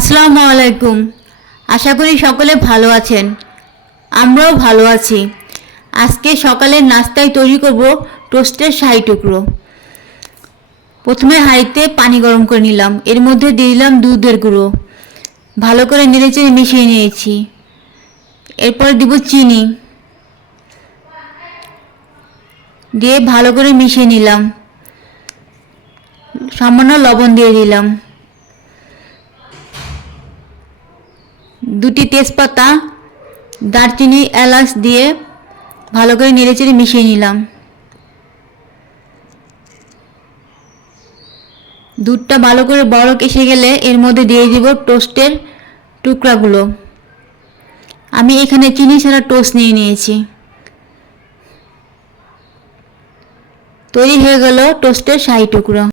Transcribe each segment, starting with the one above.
আসসালামু আলাইকুম। আশা করি সকলে ভালো আছেন। আমরাও ভালো আছি। আজকে সকালের নাস্তায় তৈরি করব টোস্টের শাহী টুকরো। প্রথমে হাঁড়িতে পানি গরম করে নিলাম, এর মধ্যে দিয়ে দিলাম দুধের গুঁড়ো, ভালো করে নেড়েচেড়ে মিশিয়ে নিয়েছি। এরপর দিব চিনি, দিয়ে ভালো করে মিশিয়ে নিলাম। সামান্য লবণ দিয়ে দিলাম, দুটি তেজপাতা, দারচিনি, এলাচ দিয়ে ভালো করে নেড়েচেড়ে মিশিয়ে নিলাম। দুধটা ভালো করে বলক এসে গেলে এর মধ্যে দিয়ে দিব টোস্টের টুকরাগুলো। আমি এখানে চিনি ছাড়া টোস্ট নিয়ে নিয়েছি। তৈরি হয়ে গেল টোস্টের শাহী টুকরো।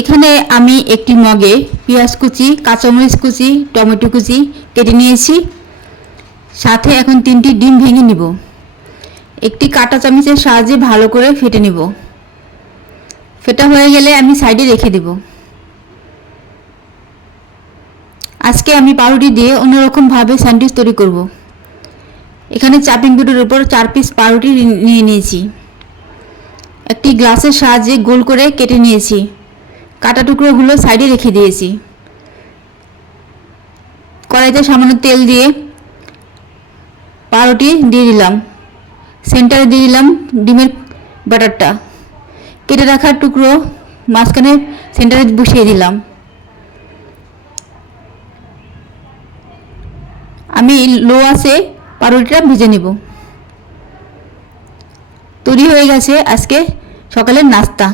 এখানে আমি একটি মগে পেঁয়াজ কুচি, কাঁচামরিচ কুচি, টমেটো কুচি কেটে নিয়েছি। সাথে এখন 3টি ডিম ভেঙে নিব। একটি কাঁটা চামচের সাহায্যে ভালো করে ফেটে নিব। ফেটা হয়ে গেলে আমি সাইডে রেখে দেব। আজকে আমি পাউরুটি দিয়ে অন্যরকমভাবে স্যান্ডউইচ তৈরি করব। এখানে চাপিং বোর্ডের উপর 4 পিস পাউরুটি নিয়ে নিয়েছি। একটি গ্লাসের সাহায্যে গোল করে কেটে নিয়েছি। কাটা টুকরোগুলো সাইডে রেখে দিয়েছি। কড়াইতে সামান্য তেল দিয়ে পাউরুটি দিয়ে দিলাম। সেন্টারে দিয়ে দিলাম ডিমের বাটারটা। কেটে রাখা টুকরো মাঝখানে সেন্টারে বসিয়ে দিলাম। আমি লো আঁচে পাউরুটিটা ভেজে নেব। তৈরি হয়ে গেছে আজকে সকালের নাস্তা।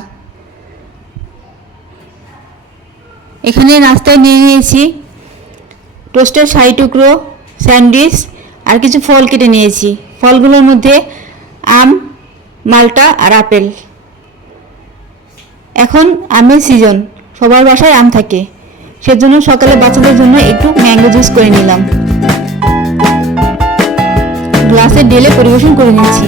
এখানে নাস্তায় নিয়ে নিয়েছি টোস্টের শাহী টুকরো, স্যান্ডউইচ আর কিছু ফল কেটে নিয়েছি। ফলগুলোর মধ্যে আম, মালটা আর আপেল। এখন আমের সিজন, সবার বাসায় আম থাকে, সেজন্য সকালে বাচ্চাদের জন্য একটু ম্যাঙ্গো জুস করে নিলাম। গ্লাসে ঢেলে পরিবেশন করে নিয়েছি।